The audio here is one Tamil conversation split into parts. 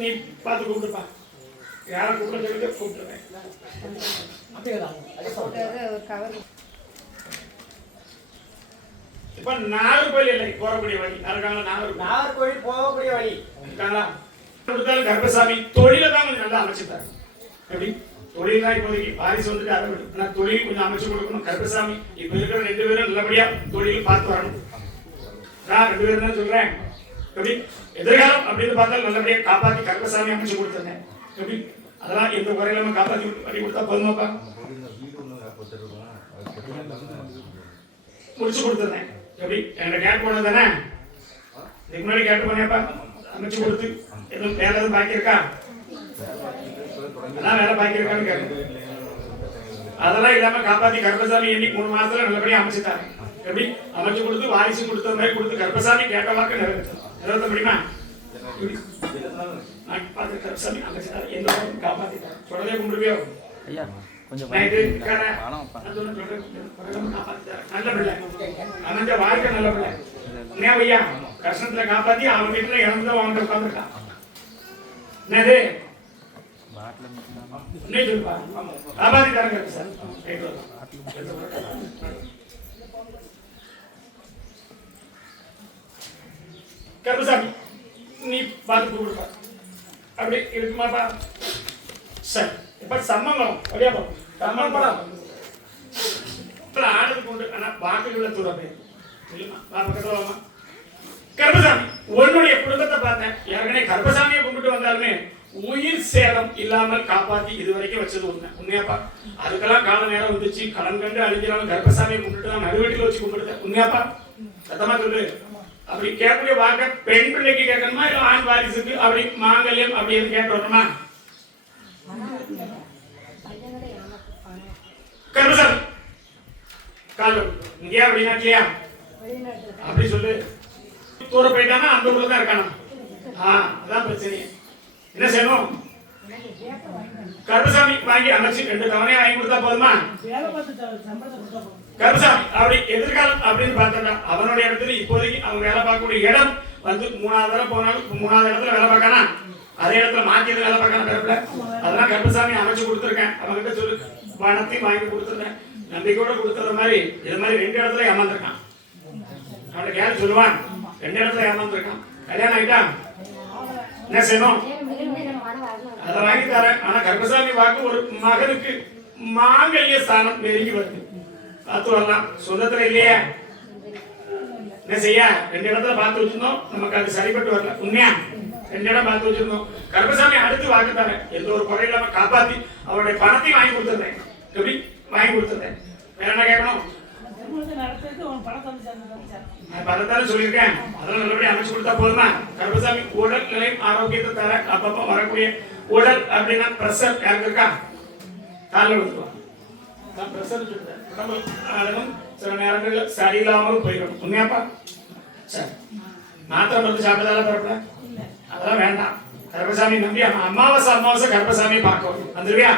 நீ பார்த்து கூப்பிடுப்பா. யாரை கூப்பிட சொல்லுங்க கூப்பிடுவேன். இப்ப நாகர்கோவில் இல்லை போகக்கூடிய வழி அதுக்காக நாகர்கோவில் போகக்கூடிய வழி கொடுத்தாலும் கருப்பசாமி தொழிலை தான் கொஞ்சம் நல்லா அமைச்சுட்டாரு. எப்படி தொழில் தான் இப்போதைக்கு வாரிசு வந்துட்டு அதை விட்டு நான் தொழில் கொஞ்சம் அமைச்சு கொடுக்கணும். கருப்பசாமி இப்ப இருக்கிற 2 பேரும் நல்லபடியா தொழில் பார்த்து வரணும். நான் 2 பேரும் தான் சொல்றேன். எப்படி எதிர்காலம் அப்படின்னு பார்த்தா நல்லபடியா காப்பாத்தி கருப்பசாமி அமைச்சு கொடுத்துருந்தேன். எப்படி அதெல்லாம் எந்த குறையிலாம காப்பாத்தி பண்ணி கொடுத்தா போதுமாப்பா முடிச்சு கொடுத்துருந்தேன். எப்படி என்கிட்ட கேட் போனது தானே இதுக்கு முன்னாடி கேட்டு பண்ணியாப்பா அமைச்சு கொடுத்து எதுவும் வேலை எதுவும் பாக்கி இருக்கா? அதான் வேலை பாக்கி இருக்கான்னு கேட்கணும். அதெல்லாம் இல்லாம காப்பாத்தி கருப்பசாமி இன்னைக்கு 3 மாசத்துல நல்லபடியா அமைச்சுட்டாங்க. எப்படி அமைச்சு கொடுத்து வாரிசு கொடுத்த மாதிரி கொடுத்து கருப்பசாமி கேட்ட வாக்கு நிறைவேற்ற முடியுமா? கருப்பசாமி அமைச்சுட்டாரு எந்த காப்பாத்திட்டாரு சொல்றதே கும்பிடுவியோ நல்ல பிள்ளை அந்த வாழ்க்கை நல்ல பிள்ளை ஐயா கஷ்டத்துல காப்பாத்தி அவன் வீட்டுல இறந்து அவங்க உட்காந்துருக்கான். என்னது காப்பாத்திட்டாருங்க கருப்பசாமி நீ பார்த்து கூப்பிடுப்பா. அப்படி இருக்குமாப்பா? சரி இப்ப சம்மங்கம் அப்படியா சம்மங்கம் படம் ஆடுறது கொண்டு ஆனா வாக்குகளை தூரப்பே பக்கத்துல கருப்பசாமி உன்னுடைய குடும்பத்தை பார்த்தேன். ஏற்கனவே கருப்பசாமியை கும்பிட்டு வந்தாலுமே உயிர் சேதம் இல்லாமல் காப்பாத்தி இதுவரைக்கும் வச்சது உண்மையாப்பா. அதுக்கெல்லாம் கால நேரம் வந்துச்சு கடன் கண்டு அழிஞ்சாலும் கருப்பசாமியை கும்பிட்டு தான் நடுவீட்டில் வச்சு கும்பிடுது உண்மையாப்பா. சத்தமா சொல்லு. அப்படி கேட்கக்கூடிய வாக்க பெண் பிள்ளைக்கு கேட்கணுமா இல்ல ஆண் வாரிசுக்கு அப்படி மாங்கல்யம் அப்படி எதுவும் கேட்டு வரணுமா? கருப்பசாமி கால் இங்கேயா வெளிநாட்டிலையா அப்படி சொல்லு. தூர போயிட்டானா அந்த ஊர்ல தான் இருக்கானா? அதான் பிரச்சனை. என்ன செய்யணும்? கருப்பசாமி வாங்கி அமைச்சு 2 தவணையா வாங்கி கொடுத்தா போதுமா? கருப்பசாமி அப்படி எதிர்காலம் அப்படின்னு பார்த்தா அவனுடைய இடத்துல இப்போதைக்கு அவன் வேலை பார்க்கக்கூடிய இடம் வந்து 3வது தடவை போனாலும் 3வது இடத்துல வேலை பார்க்கானா அதே இடத்துல மாத்தியது வேலை பார்க்கான கருப்புல அதெல்லாம் கருப்பசாமி அமைச்சு கொடுத்துருக்கேன். அவன்கிட்ட சொல்லு பணத்தையும் வாங்கி கொடுத்துருக்கேன். நம்பிக்கையோட கொடுத்துற மாதிரி இது மாதிரி 2 இடத்துல ஏமாந்துருக்கான். அவனுக்கு யாரு சொல்லுவான் 2 இடத்துல ஏமாந்துருக்கான். கல்யாணம் ஆயிட்டா என்ன செய்யணும்? அதை வாங்கி தரேன். ஆனா கருப்பசாமி வாக்கு ஒரு மகனுக்கு மாங்கல்ய ஸ்தானம் நெருங்கி வருது. பார்த்து வரலாம். சொந்தத்துல இல்லையா என்ன செய்ய 2 இடத்துல பார்த்து வச்சிருந்தோம். நமக்கு அது சரிப்பட்டு வரல. உண்மையா 2 இடம் பார்த்து வச்சிருந்தோம். கருப்பசாமி அடுத்து வாக்கு தரேன். எந்த ஒரு குறை இல்லாம காப்பாத்தி அவருடைய பணத்தையும் வாங்கி கொடுத்துருந்தேன். எப்படி வாங்கி கொடுத்துருந்தேன். வேற என்ன கேட்கணும்? பணத்தாலும் சொல்லியிருக்கேன். அதெல்லாம் நல்லபடியா அமைச்சு கொடுத்தா போதுமா? கருப்பசாமி உடல் நிலை ஆரோக்கியத்தை தர அப்பப்ப வரக்கூடிய உடல் அப்படின்னா பிரஷர் யாருக்கு இருக்கா? காலில் விழுத்துருவான். பிரஷர் உடம்பு சில நேரங்களில் சரியில்லாமலும் போயிடும். உண்மையாப்பா? சரி மாத்திரை மருந்து சாப்பிட்டதால பரப்பல அதெல்லாம் வேண்டாம். கருப்பசாமி நம்பி அமாவாசை கருப்பசாமியை பார்க்க வந்துருவியா?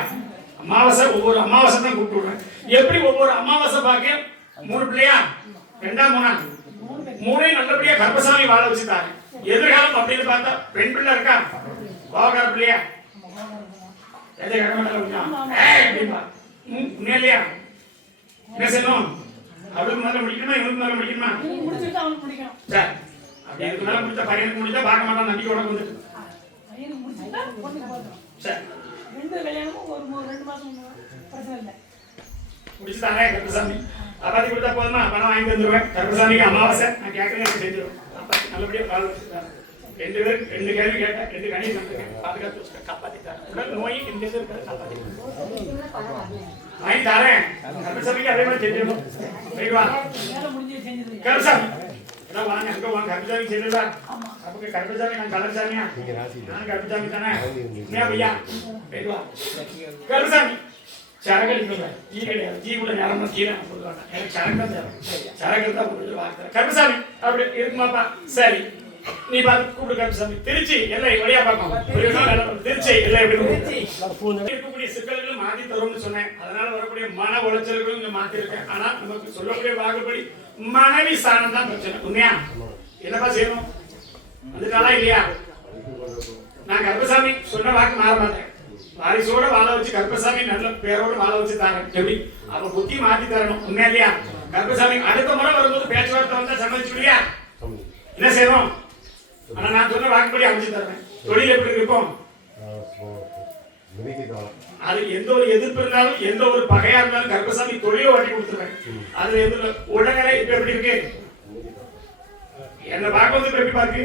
அமாவாசை ஒவ்வொரு அமாவாசை தான் கூப்பிட்டு விடுறேன். எப்படி ஒவ்வொரு அமாவாசை பார்க்க 3 பிள்ளையா 2 3 நல்லபடியா கருப்பசாமி வாழ வச்சுட்டாங்க. எதிர்காலம் அப்படின்னு பார்த்தா பெண் பிள்ளை இருக்கா? கோகார பிள்ளையா எதை இல்லையா? என்ன செய்யணும்? அவளுக்கு மேல முடிக்கணுமா இவனுக்கு மேல முடிக்கணுமா? சரி அப்படி இதுக்கு மேல முடிச்சா பையனுக்கு முடிச்சா பார்க்க மாட்டான். நம்பிக்கை உனக்கு வந்துட்டு சரி முடிச்சுட்டாங்க. கருப்பசாமி அப்பாத்தி கொடுத்தா போதுமா? பணம் வாங்கி தந்துருவேன். கருப்பசாமிக்கு அமாவாசை நான் கேட்கறேன் செஞ்சிடும். அப்பாத்தி நல்லபடியா கால் வச்சுட்டாங்க. 2 பேர் 2 கேள்வி கேட்டேன். 2 கணி பாதுகாத்து வச்சுட்டேன். காப்பாத்திட்டாங்க. உடல் நோய் இந்த இருக்காது காப்பாத்தி வாங்கி தரேன். கருப்பசாமிக்கு அதே மாதிரி செஞ்சிடணும். கருப்பசாமி வாங்க அங்க வாங்க. கருப்பசாமி செஞ்சிடா அப்ப கருப்பசாமி நான் கலர்சாமியா நான் கருப்பசாமி தானே ஐயா கருப்பசாமி சரக்கு ஈ கிடையாது. ஈ கூட நேரமா கீழே கொடுக்க எனக்கு சரக்கு தான் தேவை. சரக்கு தான் கொடுத்து வாங்க. கருப்பசாமி அப்படி இருக்குமாப்பா? சரி நீ பார்த்து கூப்பிடு. கருப்பசாமி திருச்சி எல்லை வழியா பார்க்கணும். திருச்சி எல்லை இருக்கக்கூடிய சிக்கல்களும் மாற்றி தரும்னு சொன்னேன். அதனால வரக்கூடிய மன உளைச்சல்களும் இங்க மாத்தி இருக்கேன். ஆனா நமக்கு சொல்லக்கூடிய வாக்குப்படி மனைவி ஸ்தானம் தான் பிரச்சனை. உண்மையா? என்னப்பா செய்யணும்? வந்துட்டாளா இல்லையா? நான் கருப்பசாமி சொன்ன வாக்கு மாற மாட்டேன். வாரிசோட வாழ வச்சு கருப்பசாமி நல்ல பேரோட வாழ வச்சு தரேன். எப்படி அவ புத்தி மாத்தி தரணும். உண்மையா இல்லையா? கருப்பசாமி அடுத்த முறை வரும்போது பேச்சுவார்த்தை வந்தா சம்மதிச்சுடுவியா? என்ன செய்யணும்? ஆனா நான் சொன்ன வாக்குப்படி அமைச்சு தருவேன். தொழில் எப்படி இருக்கும்? அது எந்த ஒரு எதிர்ப்பு இருந்தாலும் எந்த ஒரு பகையா இருந்தாலும் கருப்பசாமி தொழிலை ஓட்டி கொடுத்துருவேன். அதுல எந்த உடனே இப்ப எப்படி இருக்கு? என்ன பார்க்க வந்து எப்படி பாருக்கு?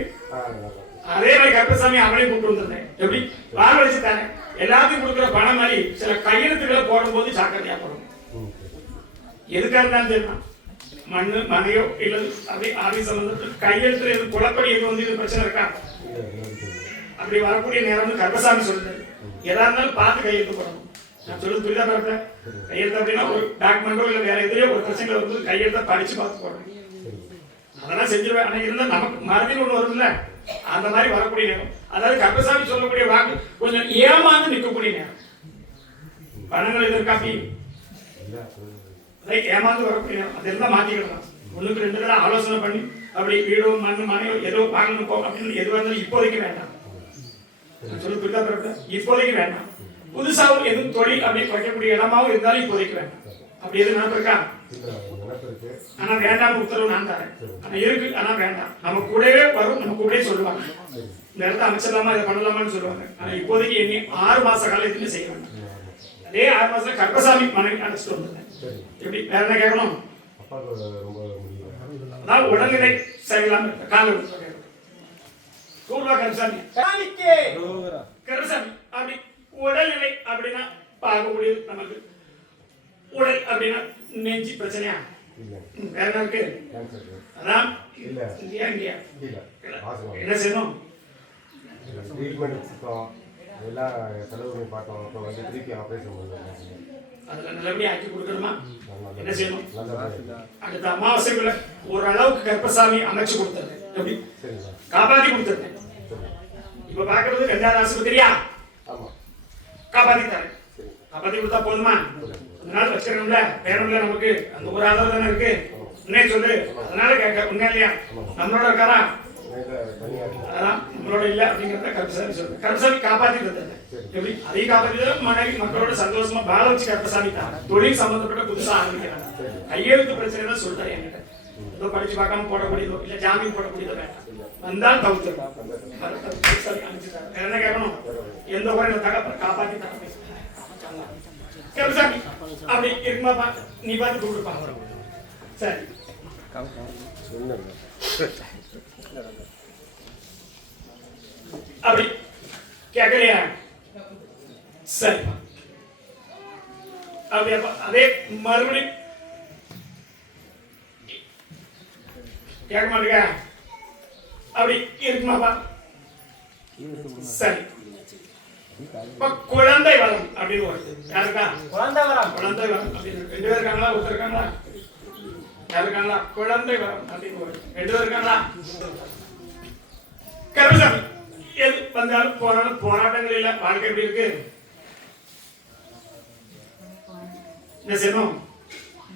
அதே மாதிரி கருப்பசாமி அவளை கூப்பிட்டு வந்திருந்தேன். எப்படி வாழ வச்சு தானே எல்லாத்தையும் கொடுக்குற பணம் மாதிரி சில கையெழுத்துக்களை போடும் போது சாக்கிரதையா போடும். எதுக்காக இருந்தாலும் தெரியுமா? மண்ணு மனையோ இல்ல அப்படி ஆபீஸ் கையெழுத்துல எது குழப்படி எது வந்து இது பிரச்சனை இருக்கா? அப்படி வரக்கூடிய நேரம் கருப்பசாமி சொல்லுது. எதா இருந்தாலும் பார்த்து கையெழுத்து போடணும். நான் சொல்லுது புரிதா பாருங்க? கையெழுத்து அப்படின்னா ஒரு டாக்குமெண்டோ இல்ல வேற எதுலயோ ஒரு பிரச்சனை வந்து கையெழுத்த படிச்சு பார்த்து போடணும். அதெல்லாம் செஞ்சிருவேன். ஆனா இருந்தா நமக்கு மறுபடியும் ஒண்ணு வரும்ல, அந்த மாதிரி வரக்கூடிய நேரம். அதாவது கருப்பசாமி சொல்லக்கூடிய வாக்கு கொஞ்சம் ஏமாந்து நிற்கக்கூடிய நேரம். பணங்கள் எதிர் காப்பி ஏமாந்து வரக்கூடிய நேரம். அதெல்லாம் மாத்திக்கிடலாம். ஒண்ணுக்கு 2 தடவை ஆலோசனை பண்ணி அப்படி வீடோ மண்ணு மனையோ ஏதோ வாங்கணும் போகும் அப்படின்னு எதுவாக இருந்தாலும் இப்போதைக்கு வேண்டாம். சொல்லு புரிதா பிறகு? இப்போதைக்கு வேண்டாம். புதுசாவும் எதுவும் தொழில் அப்படி குறைக்கக்கூடிய இடமாவும் இருந்தாலும் இப்போதைக்கு வேண்டாம். அப்படி எதுவும் நினைப்பு இருக்கா? ஆனா வேண்டாம் உத்தரவு நான் தரேன். ஆனா இருக்கு, ஆனா வேண்டாம். நம்ம கூடவே வரும், நம்ம கூடவே சொல்லுவாங்க. இந்த இடத்த அமைச்சிடலாமா இதை பண்ணலாமான்னு சொல்லுவாங்க. ஆனா இப்போதைக்கு எண்ணி 6 மாச காலத்துக்கு செய்ய வேண்டாம். அதே 6 மாசம் கருப்பசாமி மனைவி அழைச்சிட்டு வந்தேன். எப்படி வேற என்ன கேட்கணும்? அதான் உடல்நிலை செய்யலாம். கால கருப்பசாமி கருப்பசாமி அப்படி உடல்நிலை அப்படின்னா பார்க்கக்கூடியது நமக்கு. உடல் அப்படின்னா நெஞ்சு பிரச்சனையா? வேற என்ன இருக்கு? அதான் என்ன செய்யணும்? அதுல நல்லபடியா ஆக்கி கொடுக்கணுமா? என்ன செய்யணும்? அடுத்த அமாவாசைக்குள்ள ஓரளவுக்கு கருப்பசாமி அமைச்சு கொடுத்தது. எப்படி காப்பாத்தி கொடுத்தது. இப்ப பாக்குறது 2வது ஆஸ்பத்திரியா? காப்பாத்தி தரேன். காப்பாத்தி கொடுத்தா போதுமா? அதனால வச்சிருக்கோம்ல, வேணும்ல நமக்கு அந்த ஒரு ஆதரவு தானே இருக்கு. உன்னே சொல்லு. அதனால கேட்க உண்மை இல்லையா? நம்மளோட இருக்காரா? அதான் நம்மளோட இல்ல அப்படிங்கிறத கருப்பசாமி சொல்றேன். கருப்பசாமி காப்பாத்தி தந்தது. எப்படி அதையும் காப்பாத்தி மனைவி மக்களோட சந்தோஷமா வாழ வச்சு கருப்பசாமி தான் தொழில் சம்பந்தப்பட்ட புதுசா ஆரம்பிக்கிறாங்க. கையெழுத்து பிரச்சனை தான் சொல்றேன். என்கிட்ட ஏதோ படிச்சு பார்க்காம போடக்கூடியதோ இல்ல ஜாமீன் போடக்கூடியதோ வேண்டாம். வந்தால் தவிர்த்துருவாங்க. வேற என்ன கேட்கணும்? எந்த ஒரு தகப்ப காப்பாத்தி தர கருப்பசாமி அப்படி இருக்குமா? நீ பார்த்து கூப்பிடுப்பா. சரி அப்படி கேட்கலையா? சரி அப்படி அதே மறுபடியும் கேட்க மாட்டேங்க. அப்படி இருக்குமாப்பா? சரி குழந்தை வரம் அப்படின்னு வருது. யாருக்கா குழந்தை வரம்? குழந்தை வரம் அப்படின்னு 2 பேர் இருக்காங்களா? ஒருத்தர் இருக்காங்களா? யாரு இருக்காங்களா? குழந்தை வரம் அப்படின்னு வருது. 2 பேர் இருக்காங்களா? கருப்பசாமி எது வந்தாலும் போராடும் போராட்டங்கள் இல்ல. வாழ்க்கை எப்படி இருக்கு? என்ன செய்யணும்?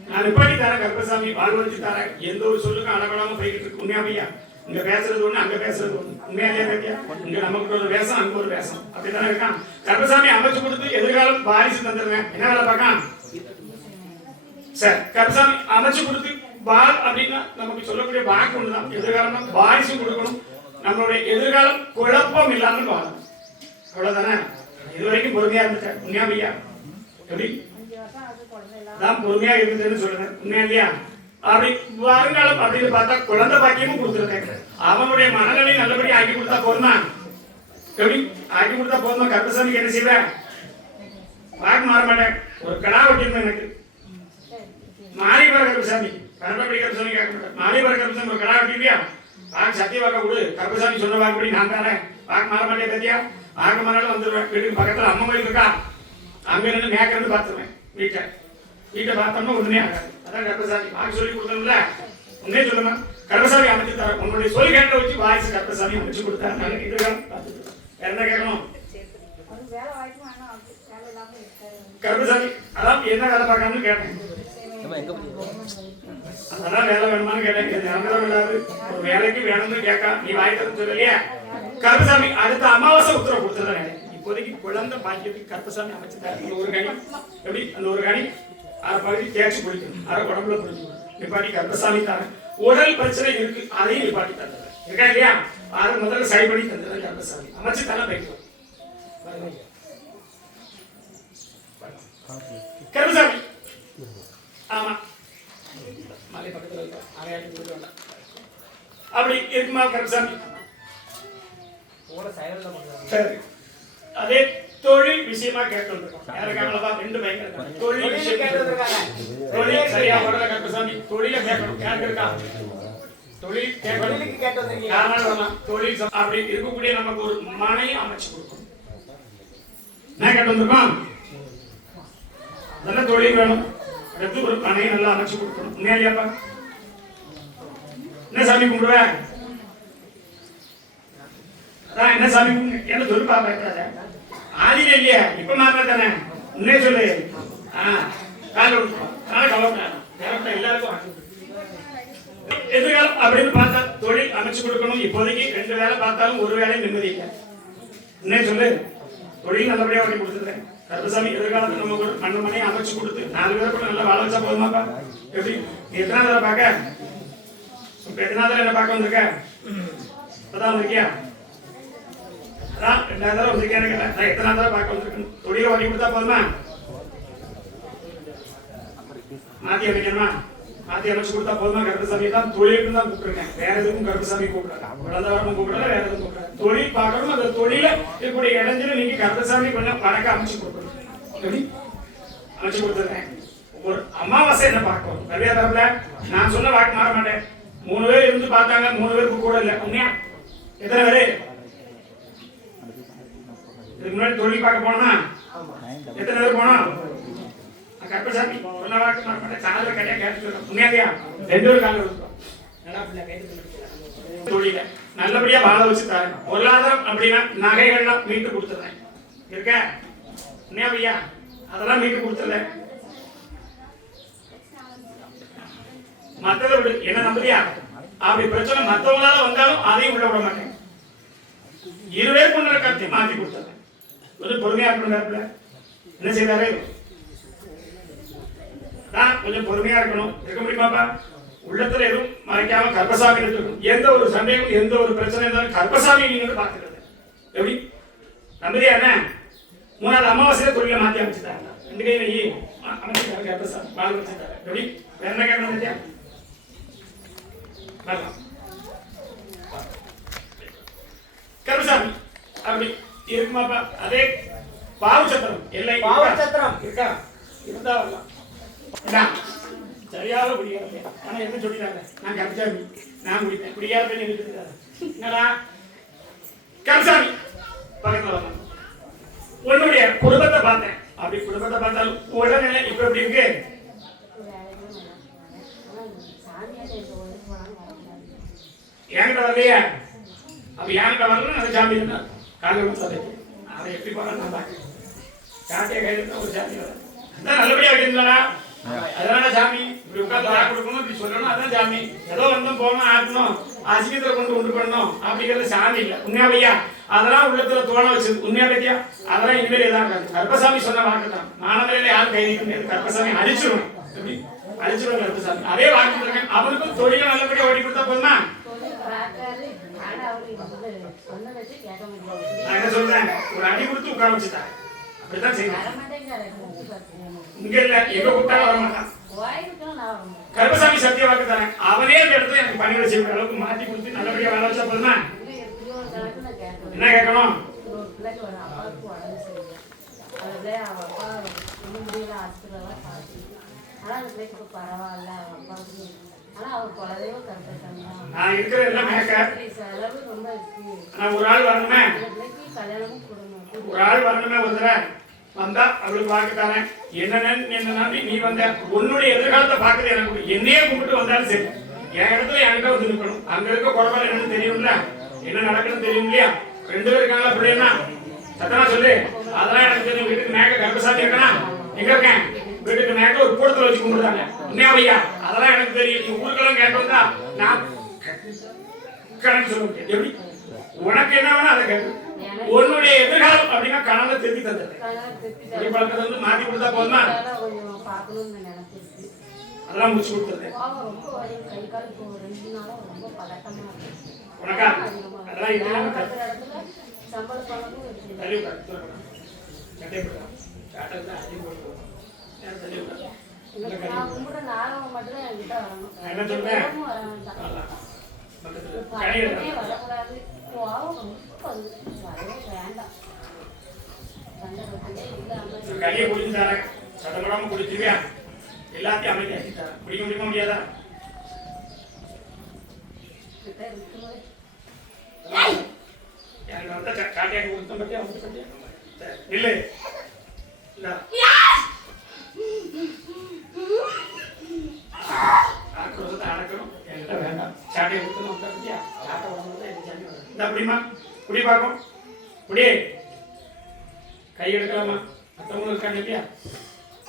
நான் நிப்பாட்டி தரேன். கருப்பசாமி வாழ்வழிச்சு தரேன். எந்த ஒரு சொல்லுக்கும் அடப்படாம போய்கிட்டு இருக்கு. உண்மையா பையா? இங்க பேசுறது ஒண்ணு, அங்க பேசுறது ஒண்ணு. உண்மையா கேட்டியா? இங்க நமக்கு ஒரு வேஷம், அங்க ஒரு வேஷம். அப்படித்தானே இருக்கான். கருப்பசாமி அமைச்சு கொடுத்து எதிர்காலம் வாரிசு தந்துருவேன். என்ன வேலை பார்க்கான்? சரி கருப்பசாமி அமைச்சு கொடுத்து வாழ் அப்படின்னா நமக்கு சொல்லக்கூடிய வாக்கு ஒண்ணுதான். எதிர்காலம் வாரிசு கொடுக்கணும். நம்மளுடைய எதிர்காலம் குழப்பம் இல்லாமல் வாழணும். அவ்வளவுதானே? இதுவரைக்கும் பொறுமையா இருந்துட்டேன். உண்மையா பையா? எப்படி தான் பொறுமையா இருந்ததுன்னு சொல்லுறேன். உண்மையா இல்லையா? அப்படி வருங்காலம் அப்படின்னு பார்த்தா குழந்தை பாக்கியமும் கொடுத்துருக்கேன். அவனுடைய மனநிலை நல்லபடி ஆக்கி கொடுத்தா போதுமா? எப்படி ஆக்கி கொடுத்தா போதுமா? கருப்பசாமிக்கு என்ன செய்வேன்? வாக்கு மாற மாட்டேன். ஒரு கடா வெட்டிருந்தேன் எனக்கு. மாரிபர கருப்பசாமி கருப்பப்படி கருப்பசாமி கேட்க மாட்டேன். மாரிபர கருப்பசாமி ஒரு கடா வெட்டிருக்கியா? வாக்கு சத்திய வாக்க கொடு. கருப்பசாமி சொன்ன வாக்குப்படி நான் தரேன். வாக்கு மாற மாட்டேன். பத்தியா? வாக்கு மாறாலும் வந்துடுவேன். வீட்டுக்கு பக்கத்துல அம்மா கோயில் இருக்கா? அங்க இருந்து மேற்கிருந்து பார்த்துருவேன். வீட்டை பார்த்தோம்னா ஒண்ணுமே ஆகாது. அதான் கருப்பசாமி வாக்கு சொல்லி கொடுத்தோம்ல. உன்னே சொல்லுங்க. கருப்பசாமி அமைச்சு தர உன்னுடைய சொல்லி கேட்ட வச்சு வாரிசு கருப்பசாமி அமைச்சு கொடுத்தாரு. இதுதான் வேற என்ன கேட்கணும்? கருப்பசாமி அதான் என்ன வேலை பார்க்கணும்னு கேட்டேன். அதான் வேலை வேணுமான்னு கேட்டேன். ஒரு வேலைக்கு வேணும்னு கேட்க நீ வாய்ப்பு சொல்லலையா? கருப்பசாமி அடுத்த அமாவாசை உத்தரவு கொடுத்துருந்தாங்க. இப்போதைக்கு குழந்தை பாக்கியத்துக்கு கருப்பசாமி அமைச்சுட்டாரு. இந்த ஒரு கணி எப்படி அந்த ஒரு கணி அரை பகுதி தேய்ச்சி குளிக்கணும், அரை உடம்புல குளிக்கணும். நிப்பாட்டி கருப்பசாமி தாங்க. உடல் பிரச்சனை இருக்கு, அதையும் நிப்பாட்டி தந்துடுறேன். இருக்கா இல்லையா? அதை முதல்ல சரி பண்ணி தந்துடுறேன். கருப்பசாமி அமைச்சு தானே போய்க்கும். கருப்பசாமி ஆமா மலை பக்கத்துல இருக்க அப்படி இருக்குமா கருப்பசாமி? சரி, அதே தொழில் விஷயமா கேட்டு யாருக்காங்களா? 2 பையன் தொழில் விஷயம் தொழில் சரியா வரல கருப்பசாமி. தொழில கேட்கணும். யாருக்கு இருக்கா தொழில் கேட்கணும்? தொழில் அப்படி இருக்கக்கூடிய நமக்கு ஒரு மனையை அமைச்சு கொடுக்கணும். என்ன கேட்டு வந்திருக்கோம்? நல்ல தொழில் வேணும், அடுத்து ஒரு மனையை நல்லா அமைச்சு கொடுக்கணும். உண்மையாப்பா என்ன சாமி கும்பிடுவேன்? அதான் என்ன சாமி என்ன சொல்லு பாப்பா. ஆதியில இல்லையா? இப்ப மாத்திர தானே. உன்னே சொல்லு. எல்லாருக்கும் எதிர்காலம் அப்படின்னு பார்த்தா தொழில் அமைச்சு கொடுக்கணும். இப்போதைக்கு 2 வேலை பார்த்தாலும் ஒரு வேலையும் நிம்மதி இல்லை. உன்னே சொல்லு. தொழில் நல்லபடியா பண்ணி கொடுத்துருக்கேன். கருப்பசாமி எதிர்காலத்தில் நம்ம ஒரு மண்ணு மனையை அமைச்சு கொடுத்து 4 பேரை கூட நல்லா வாழ வச்சா போதுமாப்பா? எப்படி எத்தனாவது தடவை பார்க்க? எத்தனாவது என்ன பார்க்க வந்திருக்க? இப்பதான் வந்திருக்கியா? அதான் 2வது தடவை வந்திருக்கேன்னு கேட்டேன். நான் எத்தனாவது தடவை பார்க்க வந்திருக்கேன்? தொழிலை வாங்கி கொடுத்தா போதுமா? மாத்தி அமைக்கணுமா? மாத்தி அமைச்சு கொடுத்தா போதுமா? கருப்பசாமி தான் தொழிலுக்கு தான் கூப்பிட்டுருக்கேன். வேற எதுவும் கருப்பசாமி கூப்பிடல, குழந்தைவரமும் கூப்பிடல, வேற எதுவும் கூப்பிடல. தொழில் பார்க்கணும். அந்த தொழில இருக்கக்கூடிய இடைஞ்சல நீங்க கருப்பசாமி கொஞ்சம் பணக்க அமைச்சு கொடுக்கணும். எப்படி அமைச்சு கொடுத்துருக்கேன். ஒரு அமாவாசை என்ன பார்க்கணும்? கல்வியா தரப்புல நான் சொன்ன வாக்கு மாற மாட்டேன். 3 பேர் இருந்து பார்த்தாங்க, 3 பேருக்கு கூட இல்லை. உண்மையா? எத்தனை பேரு இதுக்கு முன்னாடி தொழில் பார்க்க போனா எத்தனை பேர் போனோம்? கருப்பசாமி சொன்ன வாக்கு மாற மாட்டேன். காலையில் கடையா கேட்டு உண்மையாதியா 2 பேர் காலையில் இருக்கும். தொழில நல்லபடியா வாழ வச்சு தரேன். பொருளாதாரம் அப்படின்னா நகைகள்லாம் மீட்டு கொடுத்துறேன். இருக்க உண்மையா பையா? அதெல்லாம் மீட்டு கொடுத்துறேன். மத்ததை விடு. என்ன நம்புறியா? அப்படி பிரச்சனை மத்தவங்களால வந்தாலும் அதையும் உள்ள விட மாட்டேன். 2 பேர் கொண்ட கருத்தை மாத்தி கொடுத்தாங்க. கொஞ்சம் பொறுமையா இருக்கணும். என்ன செய்தாரு? கொஞ்சம் பொறுமையா இருக்கணும். இருக்க முடியுமாப்பா? உள்ளத்துல எதுவும் மறைக்காம கருப்பசாமி இருக்கணும். எந்த ஒரு சந்தேகம் எந்த ஒரு பிரச்சனை இருந்தாலும் கருப்பசாமி நீங்க பாத்துக்கிறது. எப்படி நம்புறியா? என்ன 3வது அமாவாசையில தொழில மாத்தி அமைச்சுட்டாங்க. 2 கையில அமைச்சுட்டாரு கருப்பசாமி வாழ வச்சுட்டாரு. எப்படி வேற என்ன கேட்கணும்? கருப்பசாமி அப்படி இருக்குமாப்பா? அதே பாவு சத்திரம் இல்லை சத்திரம் இருக்கா? இருந்தா வரலாம். சரியாக குடியாது. ஆனா என்ன சொல்லிட்டாங்க? நான் கருப்பசாமி நான் குடிப்பேன். குடியாது என்னடா கருப்பசாமி பக்கத்துல வரலாம். உன்னுடைய குடும்பத்தை பார்த்தேன். அப்படி குடும்பத்தை பார்த்தாலும் உடல்நிலை இப்ப எப்படி இருக்கு? என்கிட்ட வரலையா? அப்ப என்கிட்ட வரல அந்த சாமி இருந்தார் காலையில் அதை எப்படி போறான்னு நான் பார்க்கிறேன். காட்டிய கையில் ஒரு சாமி வர அதான் நல்லபடியா வைக்கிறீங்களா? அதனால சாமி இப்படி உட்காந்து வாக்கு கொடுக்கணும், இப்படி சொல்லணும். அதான் சாமி. ஏதோ வந்தோம் போனோம் ஆக்கணும், அசிங்கத்துல கொண்டு உண்டு பண்ணணும் அப்படிங்கிறது சாமி இல்லை. உண்மையா பையா? அதெல்லாம் உள்ளத்துல தோண வச்சது. உண்மையா பையா? அதெல்லாம் இனிமேல் எதாவது இருக்காது. கருப்பசாமி சொன்ன வாக்கு தான். மாணவரையில யாரும் கை நீக்க முடியாது. கருப்பசாமி அழிச்சிடும். எப்படி அழிச்சிடும் கருப்பசாமி? அதே வாக்கு இருக்கேன். அவருக்கும் தொழிலை நல்லபடியா ஓடி கொடுத்தா போதுமா? நான் என்ன சொல்றேன்? ஒரு அடி கொடுத்து உட்கார வச்சுட்டாங்க. அப்படித்தான் செய்யணும். இங்க இல்ல எங்க கூப்பிட்டாலும் வர மாட்டான். கருப்பசாமி சத்திய வாக்கு தானே. அவனே அந்த இடத்துல எனக்கு பணிவிட செய்யற அளவுக்கு மாத்தி கொடுத்து நல்லபடியா வேலை வச்சா போதுமா? என்ன கேட்கணும்? நான் இருக்கிற எல்லாம் ஒரு ஆள் வரணுமே, ஒரு ஆள் வரணுமே. ஒரு தடவை வந்தா அவளுக்கு வாக்கு தரேன். என்ன நம்பி நீ வந்த உன்னுடைய எதிர்காலத்தை பார்க்குது. எனக்கு என்னையே கும்பிட்டு வந்தாலும் சரி, என் இடத்துல என்கிட்ட வந்து நிற்கணும். அங்க இருக்க குறைபாடு என்னன்னு தெரியும்ல, என்ன நடக்குன்னு தெரியும் இல்லையா? 2 பேர் இருக்காங்களா பிள்ளைன்னா சத்தனா சொல்லு. அதெல்லாம் எனக்கு தெரியும். வீட்டுக்கு மேக்க கருப்பசாமி இருக்கனா? எங்க இருக்கேன்? வீட்டுக்கு மேக்க ஒரு கூடத்துல வச்சு கும்பிடுறாங்க. உண்மையா பையா? அதெல்லாம் எனக்கு தெரியும். நீ ஊருக்கெல்லாம் கேட்டு வந்தா நான் கணக்கு சொல்ல முடியாது. எப்படி உனக்கு என்ன வேணும் அதை கேட்டு. உன்னுடைய எதிர்காலம் அப்படின்னா கனவுல திருப்பி தந்துடுறேன். பழக்கத்தை வந்து மாத்தி கொடுத்தா போதுமா? அதெல்லாம் முடிச்சு கொடுத்துருக்கேன். உனக்கா அதெல்லாம் இதெல்லாம் தள்ளி விட்டா சட்டை போடுறா சாட்டை தான் அதிகம் போடுறோம். தள்ளி விட்டா என்ன சொல்றேன் கனியை குடிச்சு தரேன். சட்டம் போடாம குடிச்சுவியா? எல்லாத்தையும் அமைதியாக்கி தரேன். குடிக்க முடியுமா முடியாதா? எனக்கு வந்தா காட்டியாக்கி கொடுத்த பத்தியா அவங்க பத்தியா இல்ல இல்ல ஆக்ரோஷத்தை அடக்கணும். என்கிட்ட வேண்டாம். சாட்டையை கொடுத்தணும் பத்தியா சாட்டை உடம்பு இந்த அப்படிமா குடி பார்க்கும் குடி கை எடுக்கலாமா? மற்றவங்களும் இருக்காங்க இல்லையா?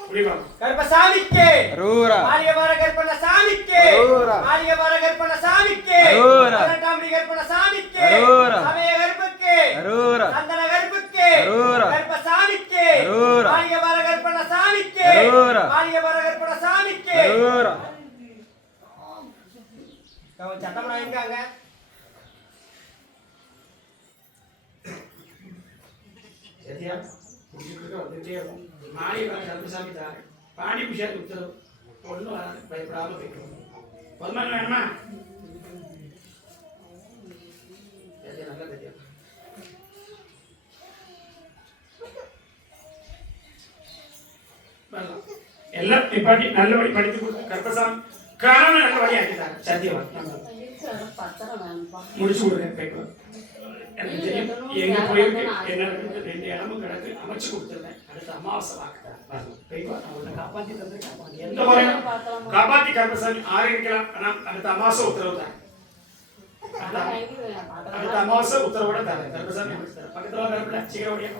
குடி பார்க்கும். கருப்பசாமிக்கு அரூரா. மாளிகவார கருப்பண்ணசாமிக்கு அரூரா. மாளிகவார கருப்பண்ணசாமிக்கு அரூரா. பன்னெண்டாம் கருப்பண்ணசாமிக்கு அரூரா. சமய கருப்புக்கு அரூரா. சந்தன கருப்புக்கு அரூரா. கருப்பசாமிக்கு அரூரா. மாளிகவார கருப்பண்ணசாமிக்கு அரூரா. மாளிகவார கருப்பண்ணசாமிக்கு அரூரா. சட்டமடா எங்காங்க? சரியா குடிச்சுட்டு வந்துட்டே இருக்கும். மாடி வர கருப்பசாமி தாரு பாடி விஷயத்துக்கு உத்தரவு ஒன்றும் வராது. பயப்படாம போய்க்கணும். பொதுமான வேணுமா? நல்லா தெரியும். எல்லாம் நிப்பாட்டி நல்லபடி படித்து கொடுத்து கருப்பசாமி காரணம் நல்லபடி ஆக்கிட்டாங்க. சத்தியவான் முடிச்சு கொடுக்குறேன். போய்க்கலாம். எனக்கு தெரியும் எங்க போயிருக்கு என்ன நடக்குது. 2 இடமும் கிடக்கு அமைச்சு கொடுத்துருந்தேன். அடுத்த அமாவாசை வாக்குறேன். காப்பாத்தி தந்து காப்பாத்தி எந்த முறையும் காப்பாத்தி கருப்பசாமி ஆரம்பிக்கலாம். ஆனால் அடுத்த அமாவாசை உத்தரவு தான். அடுத்த அமாவாசை உத்தரவோட தரேன். கருப்பசாமி அமைச்சு தரேன். பக்கத்துல கருப்பில சீக்கிரம் ஓடியா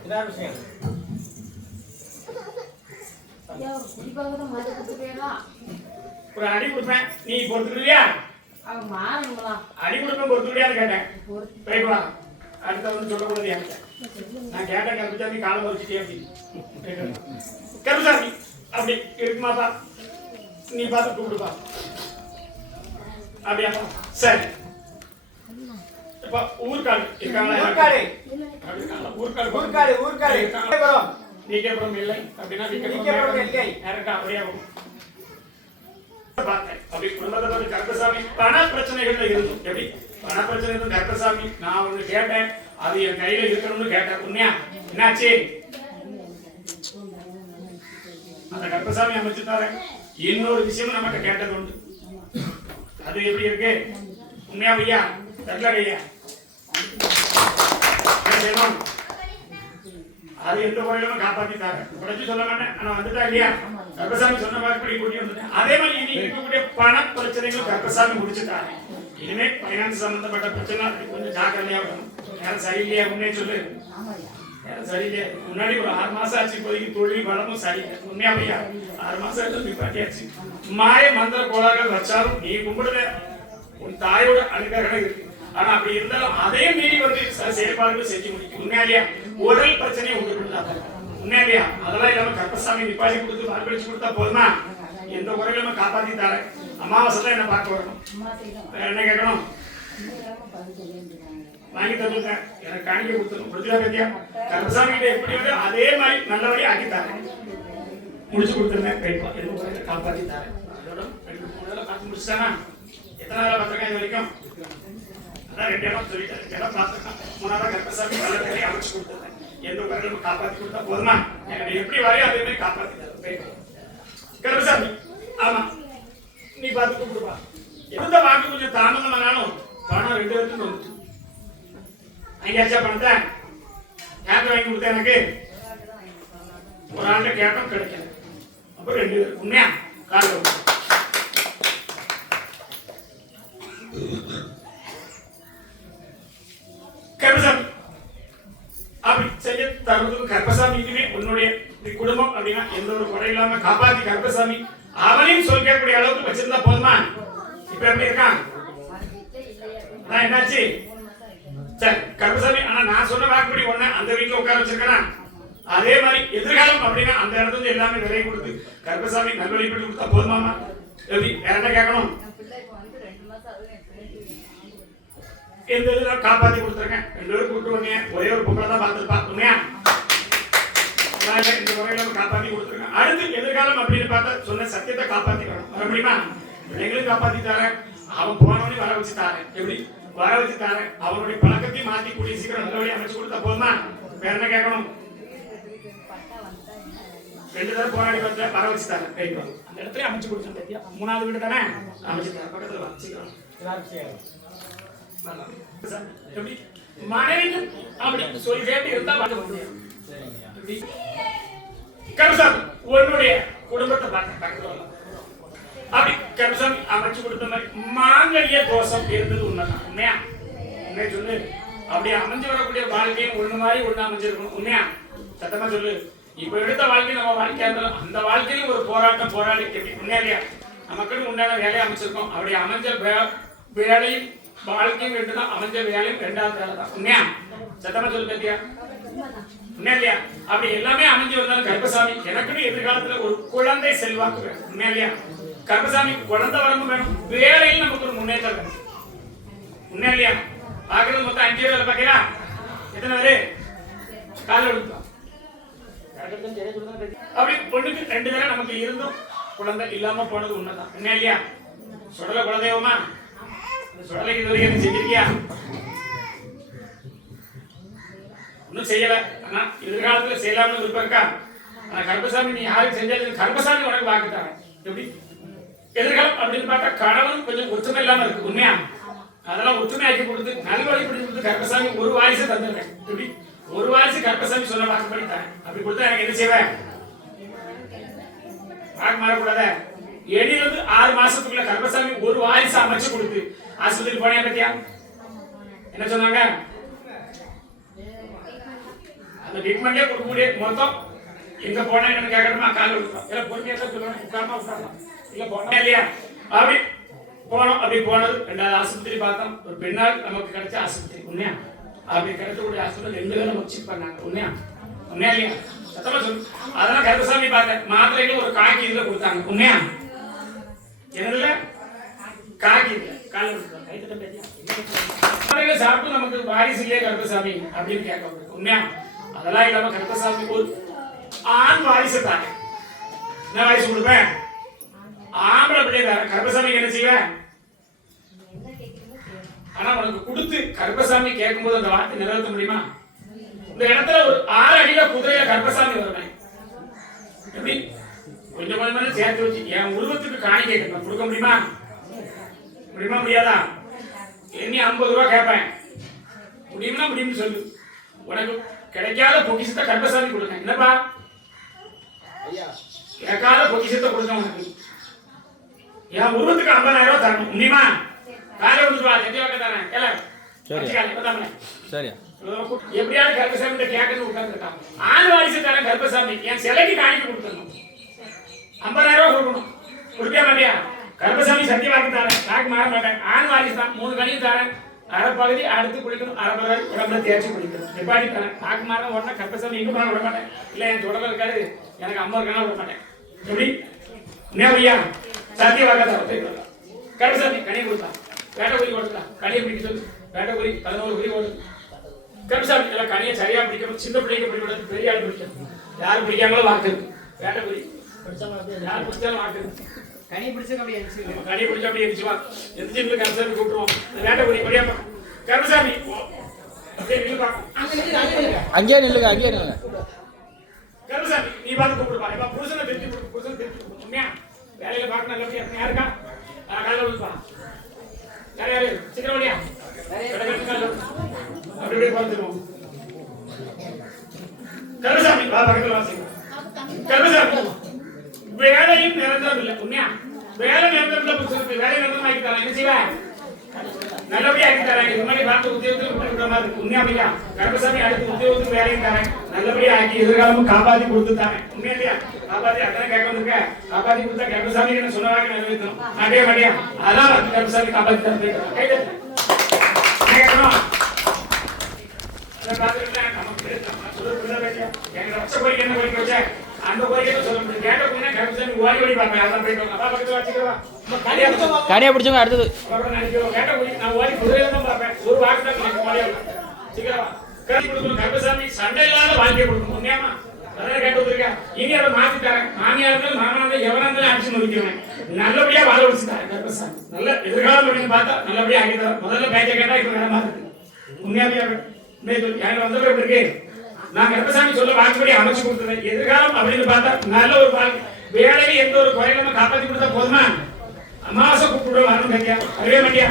ஒரு அடி கொடுப்பேன். நீ பொறுத்துக்கிறியா? அடி கொடுப்பேன் பொறுத்துக்கிறியான்னு கேட்டேன். போயிட்டு அடுத்த வந்து சொல்லக்கூடாது என்கிட்ட. நான் கேட்டேன் கருப்பசாமி காலம் வச்சுட்டே அப்படின்னு. கருப்பசாமி அப்படி இருக்குமாப்பா? நீ பார்த்து கூப்பிடுப்பா. அப்படியா? சரி. இப்ப ஊர்காடு இருக்காங்களா? ஊர்காடு நீக்கப்புறம் இல்லை அப்படின்னா நீக்கப்புறம் இல்லை. டேரக்டா அப்படியே பார்த்தேன். அப்படி குடும்பத்தை கருப்பசாமி பண பிரச்சனைகள்ல இருந்தும் எப்படி பண பிரச்சனை இருந்தும் கருப்பசாமி நான் ஒண்ணு கேட்டேன். அது என் கையில இருக்கணும்னு கேட்டேன். உண்மையா என்னாச்சு? அந்த கருப்பசாமி அமைச்சுட்டாரு. இன்னொரு விஷயமும் நமக்கு கேட்டது உண்டு. அது எப்படி இருக்கு? உண்மையா ஐயா? தட்டல ஐயா அது எந்த முறையிலும் காப்பாத்திட்டாரு. உடச்சு சொல்ல மாட்டேன். ஆனா வந்துட்டா இல்லையா? கருப்பசாமி சொன்ன மாதிரி கூட்டி வந்துட்டேன். அதே மாதிரி இனி இருக்கக்கூடிய பண பிரச்சனைகளும் கருப்பசாமி முடிச்சுட்டாரு. இனிமே பைனான்ஸ் சம்பந்தப்பட்ட பிரச்சனை கொஞ்சம் ஜாக்கிரதையா விடணும். யாரும் சரியில்லையா? உண்மையை சொல்லு. யாரும் சரியில்லையா? முன்னாடி ஒரு 6 மாசம் ஆச்சு. இப்போதைக்கு தொழில் வளமும் சரியில்லை. உண்மையா பையா? 6 மாசம் நிப்பாட்டியாச்சு. மாய மந்திர கோளாறுகள் வச்சாலும் நீ கும்பிடுற உன் தாயோட அனுகிரகம் இருக்கு. ஆனா அப்படி இருந்தாலும் அதே மீறி வந்து செயல்பாடுகள் செஞ்சு முடிக்கும். உண்மையா? உடல் பிரச்சனையை உண்டு பண்ணாங்க. உண்மையா? அதெல்லாம் இல்லாம கருப்பசாமி நிப்பாட்டி கொடுத்து வார்ப்பளிச்சு கொடுத்தா போதுமா? எந்த முறையில நம்ம காப்பாத்தி தரேன். அமாவாசை தான் என்ன பார்க்க வரணும். வேற என்ன கேட்கணும்? வாங்கி தந்துருங்க. எனக்கு காணிக்க கொடுத்துரும். முடிஞ்சா பத்தியா? கருப்பசாமி கிட்ட எப்படி வந்து அதே மாதிரி நல்லபடியா ஆக்கி தரேன். முடிச்சு கொடுத்துருந்தேன். எந்த முறையில காப்பாத்தி தரேன். அதோட 2-3 பார்த்து முடிச்சுட்டானா? எத்தனை வேலை பார்த்துருக்கேன் இது வரைக்கும்? அதான் 2 இடம் சொல்லிட்டேன். 2 இடம் பார்த்துருக்கேன். 3ஆவது கருப்பசாமி நல்லபடியா அமைச்சு கொடுத்துருந்தேன். எந்த முறையில காப்பாத்தி கொடுத்தா போதுமா? எனக்கு எப்படி வரையும் அதே மாதிரி காப்பாத்தி தரேன். கருப்பசாமி ஆமா நீ பார்த்து கூப்பிடுப்பா. எந்த வாக்கு கொஞ்சம் தாமதம் ஆனாலும் பணம் 2 பேருக்கு வந்துச்சு. அங்கேயாச்சா பணத்தை யாருக்கு வாங்கி கொடுத்தா? எனக்கு ஒரு ஆண்ட கேட்டும் கிடைக்கல. அப்ப 2 பேர் உண்மையா காரணம் கருப்பசாமி அப்படி செய்ய தருவதுக்கு கருப்பசாமி இதுவே உன்னுடைய குடும்பம் அப்படின்னா எந்த ஒரு குறை இல்லாம காப்பாத்தி கருப்பசாமி அவனையும் சொல்லிக்கக்கூடிய அளவுக்கு வச்சிருந்தா போதுமா? இப்ப எப்படி இருக்கான்? என்னாச்சு? சரி கருப்பசாமி, ஆனா நான் சொன்ன வாக்குப்படி ஒண்ணு அந்த வீட்டுல உட்கார வச்சிருக்கேன். அதே மாதிரி எதிர்காலம் அப்படின்னா அந்த இடத்துல இருந்து எல்லாமே விலை கொடுத்து கருப்பசாமி நல்வழிப்பட்டு கொடுத்தா போதுமாமா? எப்படி வேற என்ன கேட்கணும்? எந்த இதுல காப்பாத்தி கொடுத்துருக்கேன். 2 பேரும் கூப்பிட்டு வந்தீங்க, ஒரே ஒரு பொம்பளை தான் பார்த்துருப்பா. உண்மையா இந்த முறையில காப்பாத்தி கொடுத்துருக்கேன். அடுத்து எதிர்காலம் அப்படின்னு பார்த்தா சொன்ன சத்தியத்தை காப்பாத்தி வரணும். வர முடியுமா? பிள்ளைங்களும் காப்பாத்தி தரேன், அவன் போனவனையும் வர வச்சு தாரேன். எப்படி வர வச்சு தாரேன்? அவனுடைய பழக்கத்தையும் மாத்தி கூடிய சீக்கிரம் நல்ல வழி அமைச்சு கொடுத்தா போதுமா? வேற என்ன கேட்கணும்? 2 தடவை போராடி வந்து வர வச்சு தரேன். அந்த இடத்துல அமைச்சு கொடுத்தேன். பத்தியா 3வது வீடு தானே அமைச்சு தரேன். பக்கத்துல வா சீக்கிரம். எப்படி மனைவிக்கு அப்படி சொல்லி கேட்டு இருந்தா பார்க்க முடியும். கருசாமி உன்னுடைய குடும்பத்தை பார்க்க அப்படி கருசாமி அமைச்சு கொடுத்த மாதிரி மாங்கல்ய தோஷம் இருந்தது உண்மைதான். உண்மையா? உண்மையை சொல்லு. அப்படியே அமைஞ்சு வரக்கூடிய வாழ்க்கையும் ஒண்ணு மாதிரி ஒண்ணு அமைஞ்சிருக்கணும். உண்மையா? சத்தமா சொல்லு. இப்ப எடுத்த வாழ்க்கை நம்ம வாழ்க்கையா இருந்தாலும் அந்த வாழ்க்கையிலும் ஒரு போராட்டம் போராடி உண்மையா இல்லையா? நமக்குன்னு உண்டான வேலையை அமைச்சிருக்கோம். அப்படி அமைஞ்ச வேலையும் வாழ்க்கையும் ரெண்டு தான். அமைஞ்ச வேலையும் 2வது வேலை தான். உண்மையா? சத்தமா சொல்லு பத்தியா? உண்மையா இல்லையா? அப்படி எல்லாமே அமைஞ்சு வந்தாலும் கருப்பசாமி எனக்குன்னு எதிர்காலத்துல ஒரு குழந்தை செல்வாக்கு வேணும். உண்மையா இல்லையா? கருப்பசாமி குழந்தை வரணும் வேணும், வேலையில் நமக்கு ஒரு முன்னேற்றம் வேணும். உண்மையா இல்லையா? பாக்குறது மொத்தம் 5 பேர் பாக்கிறா? எத்தனை பேரு கால எடுத்தோம்? அப்படி பொண்ணுக்கு 2 தடவை நமக்கு இருந்தும் குழந்தை இல்லாம போனது உண்மைதான். உண்மையா இல்லையா? சுடலை குலதெய்வமா? சுடலைக்கு இதுவரை எதுவும் செஞ்சிருக்கியா? ஒன்னும் செய்யல. ஆனா எதிர்காலத்துல செய்யலாம்னு விருப்பம் இருக்கா? ஆனா கருப்பசாமி நீ யாருக்கு செஞ்சாலும் கருப்பசாமி உனக்கு வாக்குத்தாங்க. எப்படி எதிர்காலம் அப்படின்னு பார்த்தா கணவன் கொஞ்சம் ஒற்றுமை இல்லாம இருக்கு. உண்மையா? அதெல்லாம் ஒற்றுமை ஆக்கி கொடுத்து நல்வழிப்படி கொடுத்து கருப்பசாமி ஒரு வாரிசு தந்துருக்கேன். எப்படி ஒரு வாரிசு கருப்பசாமி சொன்ன வாக்குப்படி தரேன். அப்படி கொடுத்தா எனக்கு என்ன செய்வேன்? வாக்கு மாறக்கூடாத. 7 to 6 மாசத்துக்குள்ள கருப்பசாமி ஒரு வாரிசு அமைச்சு கொடுத்து ஆஸ்பத்திரி போனியா பத்தியா? என்ன சொன்னாங்க? அந்த ட்ரீட்மெண்டே கொடுக்க முடியாது. மொத்தம் எங்க போனா என்ன கேட்கணுமா? கால விட்டுறோம். எல்லாம் பொறுமையா தான் சொல்லுவாங்க. உட்காரலாம் இல்ல போனா இல்லையா? அப்படி போனோம். அப்படி போனது 2வது ஆஸ்பத்திரி பார்த்தோம். ஒரு பெண்ணால் நமக்கு கிடைச்ச ஆஸ்பத்திரி. உண்மையா? அப்படி கிடைக்கக்கூடிய ஆஸ்பத்திரி 2 பேரும் நமக்கு செக் பண்ணாங்க. உண்மையா? உண்மையா இல்லையா? சத்தமா சொல்லு. அதெல்லாம் கருப்பசாமி பார்த்தேன். மாத்திரைகள் ஒரு காக்கி இதுல கொடுத்தாங்க. உண்மையா? என்னதுல காக்கி இல்ல கால விட்டுறோம். கைத்தட்ட பேசியா சாப்பிட்டு நமக்கு வாரிசு இல்லையே கருப்பசாமி அப்படின்னு கேட்க. உண்மையா? அதெல்லாம் இல்லாம கருப்பசாமி ஒரு ஆண் வாரிசு தாங்க. என்ன வாரிசு கொடுப்பேன்? ஆம்பளை பிள்ளை தார. கருப்பசாமி என்ன செய்வேன்? ஆனா உனக்கு கொடுத்து கருப்பசாமி கேட்கும்போது அந்த வார்த்தை நிறைவேற்ற முடியுமா? இந்த இடத்துல ஒரு 6 அடியில குதிரையில கருப்பசாமி வருவேன். எப்படி கொஞ்சம் கொஞ்சம் சேர்த்து வச்சு என் உருவத்துக்கு காணி கேட்கணும். கொடுக்க முடியுமா? முடியுமா? முடியாதா? எண்ணி 50 ரூபா கேட்பேன். முடியும்னா முடியும்னு சொல்லு. உனக்கு கிடைக்காத பொக்கிஷத்தை கருப்பசாமி கொடுங்க. என்னப்பா? கேட்காத பொக்கிஷத்தை கொடுங்க. உனக்கு என் உருவத்துக்கு 50,000 ரூபாய் தரணும். முடியுமா? காலை விடுவா செஞ்சு தரேன். எப்படியாவது கருப்பசாமி கேட்கணும் உட்கார்ந்துருக்கான். ஆண் வாரிசு தரேன் கருப்பசாமி. என் சிலைக்கு காணிக்க கொடுத்துடணும். 50,000 ரூபாய் கொடுக்கணும். கொடுக்க மாட்டியா? கருப்பசாமி சத்திய வாக்கு தரேன். வாக்கு மாற மாட்டேன். ஆண் வாரிசு தான். 3 கணியும் தரேன். அரை பகுதி அடுத்து குளிக்கணும். அரை பகுதி உடம்புல தேய்ச்சி குளிக்கணும். நிப்பாட்டி தரேன். வாக்கு மாற உடனே கருப்பசாமி எங்க போனா விட மாட்டேன். இல்ல என் தொடர்ல இருக்காரு எனக்கு 50 இருக்கானா விட மாட்டேன். எப்படி நேவையா சத்திய வாக்க தரேன். கருப்பசாமி கனியை கொடுத்தான். வேட்டை குறி கொடுத்தான். கனியை பிடிக்க சொல்லு. வேட்டை குறி 11 குறி போடு. கருப்பசாமி எல்லாம் கனியை சரியா பிடிக்கணும். சின்ன பிள்ளைங்க பிடிக்கூடாது, பெரிய ஆள் பிடிக்கணும். யாரும் பிடிக்காங்களோ வாக்கு இருக்கு. வேட்டை குறி யார் பிடிச்சாலும் வாக்கு இருக்கு. கனி பிடிச்சா அப்படியே எரிச்சு. கனி பிடிச்சா அப்படியே எரிச்சுவா. எந்திரிச்சு கருப்பசாமி கூப்பிடுவோம். வேட்டை குறி முடியாம கருப்பசாமி அப்படியே நில்லுப்பா. அங்கேயே நில்லுங்க, அங்கேயே நில்லுங்க. கருப்பசாமி நீ பார்த்து கூப்பிடுப்பா. இப்ப புருஷனை திருப்பி புருஷனை திருப்பி உண்மையா வேலையில பார்க்க நல்லபடியா யாருக்கா? காலைல விழுப்பா. யாரு சீக்கிரம் வழியா அப்படி பார்த்துருவோம். கருப்பசாமி வா பக்கத்துல வாசிங்க. கருப்பசாமி வேலையும் நிரந்தரம் இல்லை. உண்மையா வேலை நிரந்தரம் இல்லை. புருஷனுக்கு வேலை நிரந்தரம் ஆக்கி தரேன். என்ன செய்வேன்? நல்லபடியா ஆக்கி தரேன். இது மாதிரி பார்த்து உத்தியோகத்துக்கு கொடுக்குற மாதிரி இருக்கு. உண்மையா இல்லையா? கருப்பசாமி அடுத்து உத்தியோகத்துக்கு வேலையும் தரேன். நல்லபடியா ஆக்கி எதிர்காலமும் காப்பாத்தி கொடுத்து தரேன். உண்மையா இல்லையா? காப்பாத்தி அத்தனை கேட்க வந்திருக்க. காப்பாத்தி கொடுத்தா கருப்பசாமி என்ன சொன்னவாங்க நிறைவேற்றணும். மாட்டியா மாட்டியா? அதான் கருப்பசாமி காப்பாத்தி தரேன். கேட்கணும் அதை பார்த்துக்கிட்டேன் நமக்கு சொல்ல பேசியா எங்களை வச்ச கோரிக்கை என்ன கோரிக்கை வச்சேன் அந்த கோரிக்கை சொல்ல முடியும் கேட்ட போனா கருப்பசாமி ஓடி ஓடி பார்ப்பேன் அதான் போயிட்டு அப்பா பக்கத்துல வச்சுக்கிறவா கனியா பிடிச்சவங்க அடுத்தது கேட்ட கோரிக்கை நான் ஓடி குதிரையில தான் பார்ப்பேன் ஒரு வாக்கு தான் எனக்கு ஓடியா சீக்கிரமா கருப்பி கொடுக்கணும் கருப்பசாமி சண்டை இல்லாத வாழ்க்கையை கொடுக்கணும் உண்மையாமா அதான் கேட்டு வந்திருக்கேன் இனி அதை மாத்தி தரேன் மாமியா இருந்தாலும் மாமனா இருந்தாலும் எவனா இருந்தாலும் அடிச்சு நொறுக்கிறேன் நல்லபடியா வாழ வச்சு தரேன் கருப்பசாமி நல்ல எதிர்காலம் அப்படின்னு பார்த்தா நல்லபடியா ஆக்கி தரேன் முதல்ல பேச்ச கேட்டா இப்ப வேற மாதிரி இருக்கு உண்மையாவே எனக்கு வந்தப்ப எப்படி இருக்கு நான் கருப்பசாமி சொல்ல வாக்குப்படி அமைச்சு கொடுத்தேன் எதிர்காலம் அப்படின்னு பார்த்தா நல்ல ஒரு வாழ்க்கை வேலையில எந்த ஒரு குறையிலாம காப்பாத்தி கொடுத்தா போதுமா அமாவாசை கூப்பிட்டு வரணும் கேட்டியா அறிவே மாட்டியா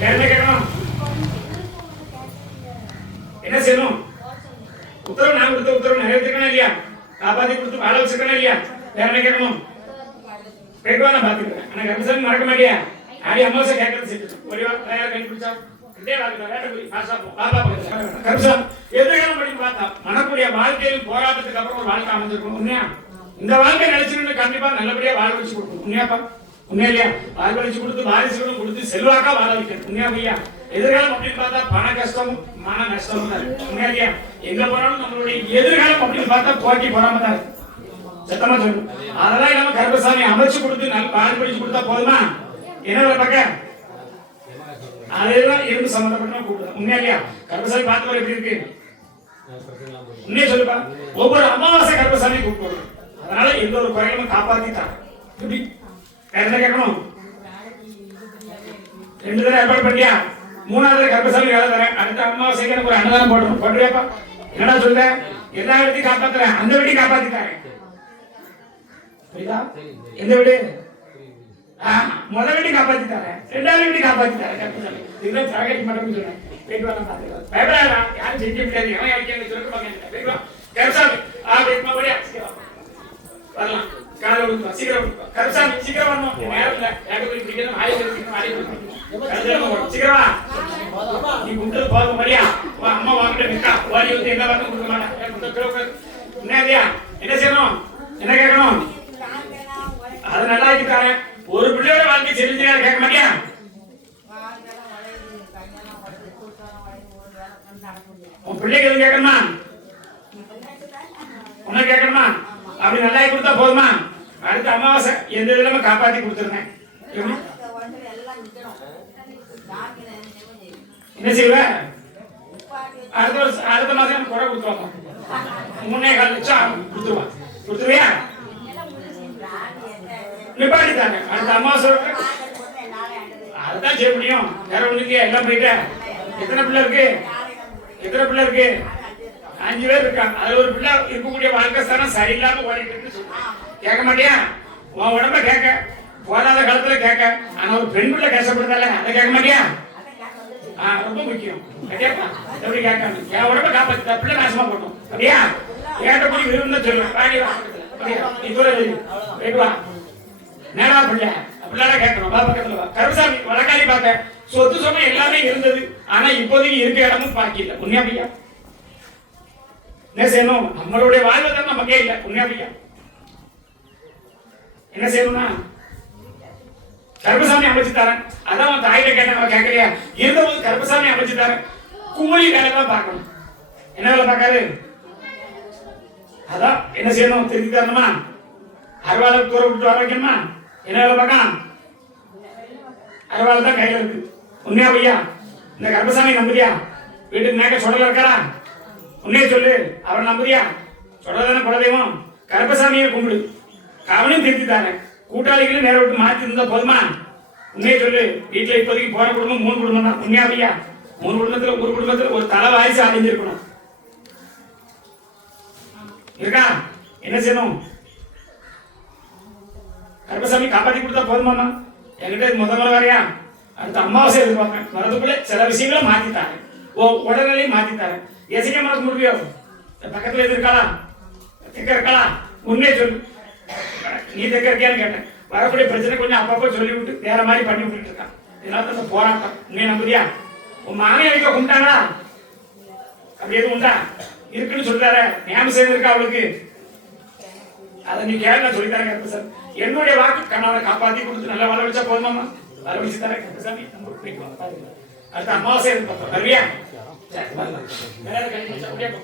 வேற என்ன கேட்கணும் என்ன செய்யணும் உத்தரவு நான் கொடுத்த உத்தரவு நிறைவேற்றிருக்கணும் இல்லையா காப்பாத்தி கொடுத்து வாழ வச்சிருக்கணும் இல்லையா வேற என்ன கேட்கணும் போயிட்டு நான் பாத்துக்கிறேன் ஆனா கருப்பசாமி மறக்க மாட்டியா ஆடி அமாவாசை கேட்கறது செஞ்சு ஒரு தயார் கண்டுபிடிச்சா எதிர்காலம் படி பார்த்தா மனக்குடைய வாழ்க்கையில் போராட்டத்துக்கு அப்புறம் ஒரு வாழ்க்கை அமைஞ்சிருக்கும் உண்மையா இந்த வாழ்க்கை நினைச்சுன்னு கண்டிப்பா நல்லபடியா வாழ வச்சு கொடுக்கும் உண்மையாப்பா உண்மையா இல்லையா வாழ வச்சு கொடுத்து வாரிசுகளும் கொடுத்து செல்வாக்கா வாழ வைக்கணும் உண்மையா ஐயா எதிர்காலம் அப்படின்னு பார்த்தா பண கஷ்டமும் மன நஷ்டமும் தான் இருக்கு உண்மையா இல்லையா எங்க போனாலும் நம்மளுடைய எதிர்காலம் அப்படின்னு பார்த்தா போக்கி போறாம தான் இருக்கு சத்தமா சொல்லணும் அதெல்லாம் இல்லாம கருப்பசாமி அமைச்சு கொடுத்து நல்ல வாழ படிச்சு கொடுத்தா போதுமா என்ன பக்க அதெல்லாம் இரும்பு சம்பந்தப்பட்ட கூப்பிடுறேன் உண்மையா இல்லையா கருப்பசாமி பார்த்து எப்படி இருக்கு உண்மையை சொல்லுப்பா ஒவ்வொரு அமாவாசை கருப்பசாமி கூப்பிடுறோம் அதனால எந்த ஒரு குறைகளும் காப்பாத்திட்டான் எப்படி வேற என்ன கேட்கணும் 2 தடவை ஏற்பாடு பண்ணியா 3வது கருப்பசாமி வேலை தரேன் அடுத்த அமாவாசைக்கு எனக்கு ஒரு அன்னதானம் போடணும் போட்டுவேப்பா என்னடா சொல்ற எல்லா வீட்டையும் காப்பாத்துறேன் அந்த வீட்டையும் காப்பாத்திட்டாரு புரியுதா எந்த வீடு முதல் வீட்டையும் காப்பாத்திட்டாரு 2வது வீட்டையும் காப்பாத்திட்டாரு கருப்பசாமி இதுதான் தியாகி மட்டும் சொல்றேன் போயிட்டு வரலாம் பாத்துக்கலாம் பயப்படாதா யாரும் செஞ்ச முடியாது எவன் யாருக்கு சொல்லுவாங்க போயிட்டு வா கருப்பசாமி படியா வரலாம் காலை விடுப்பா சீக்கிரம் கருப்பசாமி சீக்கிரம் வரணும் நேரம் இல்ல ஏகப்படி பிடிக்கணும் சீக்கிரமா நீ கும்பிட்டு போக முடியா அம்மா வாங்கிட்டு நிக்கா ஓடி வந்து என்ன வாங்க கொடுக்க மாட்டேன் என்ன செய்யணும் என்ன கேட்கணும் அது நல்லா இருக்காரு ஒரு பிள்ளையோட வாழ்க்கை செலுத்தினா கேட்க மாட்டியா உன் பிள்ளைக்கு எதுவும் கேட்கணுமா உனக்கு கேட்கணுமா அப்படி நல்லா கொடுத்தா போதுமா அடுத்த அமாவாசை எந்த இதுல காப்பாத்தி கொடுத்துருந்தேன் என்ன செய்வ அடுத்த மாசம் குறை கொடுத்துருவாங்க 3.25 லட்சம் கொடுத்துருவான் கொடுத்துருவியா நிப்பாட்டிட்டாங்க அடுத்த அமாவாசை அதுதான் செய்ய முடியும் வேற ஒண்ணுக்கு எல்லாம் போயிட்ட எத்தனை பிள்ளை இருக்கு 5 பேர் இருக்காங்க அதுல ஒரு பிள்ளை இருக்கக்கூடிய வாழ்க்கை ஸ்தானம் சரியில்லாம ஓடிட்டு கேட்க மாட்டியா உன் உடம்ப கேட்க போதாத காலத்துல கேட்க ஆனா ஒரு பெண் பிள்ளை கஷ்டப்படுதால அதை கேட்க மாட்டியா ரொம்ப முக்கியம் எப்படி கேட்காம என் உடம்ப காப்பாத்து பிள்ளை நாசமா போட்டோம் அப்படியா கேட்டபடி விரும்புன்னு தான் சொல்லுவேன் நேரா பிள்ளை அப்படிலாம் கேட்கணும் பக்கத்துல வா கருப்பசாமி வழக்காரி பார்க்க சொத்து சொன்ன எல்லாமே இருந்தது ஆனா இப்போதைக்கு இருக்க இடமும் பாக்கி இல்லை உண்மையா பையா என்ன செய்யணும் நம்மளுடைய வாழ்வை தான் நமக்கே இல்லை உண்மையா பையா என்ன செய்யணும்னா கருப்பசாமி அமைச்சு தரேன் அதான் உன் தாயிட்ட கேட்ட நம்ம கேட்கறியா இருந்தபோது கருப்பசாமி அமைச்சு தரேன் கூலி வேலை தான் பார்க்கணும் என்ன வேலை பார்க்காரு அதான் என்ன செய்யணும் திருப்பி தரணுமா அறுவாலை தூர விட்டு வர வைக்கணுமா என்ன வேலை பார்க்கலாம் அறுவாலை தான் கையில இருக்கு உண்மையா பையா இந்த கருப்பசாமி நம்புறியா வீட்டுக்கு மேக்க சொல்லல இருக்காரா உண்மையை சொல்லு அவரை நம்புறியா சொல்லதானே குலதெய்வம் கருப்பசாமியை கும்பிடு அவனையும் திருத்தி தாரேன் கூட்டாளிகளும் நேர விட்டு மாற்றி இருந்தா போதுமா உண்மையை சொல்லு வீட்டுல இப்போதைக்கு போற குடும்பம் 3 குடும்பம் தான் உண்மையா பையா 3 குடும்பத்துல ஒரு குடும்பத்துல ஒரு தலை வாரிசு அடைஞ்சிருக்கணும் இருக்கா என்ன செய்யணும் கருப்பசாமி காப்பாற்றி கொடுத்தா போதுமாமா என்கிட்ட முதல்ல வரையா அடுத்த அமாவாசை எதிர்பார்ப்பேன் வரதுக்குள்ள சில விஷயங்களை மாத்தித்தாரு உடல்நிலையும் மாத்தித்தாரு எசைக்க மனசு முடியோ பக்கத்துல எது இருக்காளா தெக்க இருக்காளா உண்மையை சொல்லு நீ தெக்க இருக்கியான்னு கேட்டேன் வரக்கூடிய பிரச்சனை கொஞ்சம் அப்பப்போ சொல்லி விட்டு வேற மாதிரி பண்ணி விட்டுட்டு இருக்கான் இதனால தான் போராட்டம் உண்மையை நம்புறியா உன் மாமியை வைக்க கும்பிட்டாங்களா அப்படி எதுவும் உண்டா இருக்குன்னு சொல்றாரு ஞாபகம் செய்திருக்கா அவளுக்கு அதை நீ கேட்க சொல்லித்தாரேன் கருப்பசாமி என்னுடைய வாக்கு கண்ணாவை காப்பாத்தி கொடுத்து நல்லா வள வச்சா போதுமாமா வள வச்சு தரேன் கருப்பசாமி அடுத்த அமாவாசை பார்த்தோம் வருவியா சரி வரலாம். வேற யாரும் கை பிடிச்சா அப்படியே போ.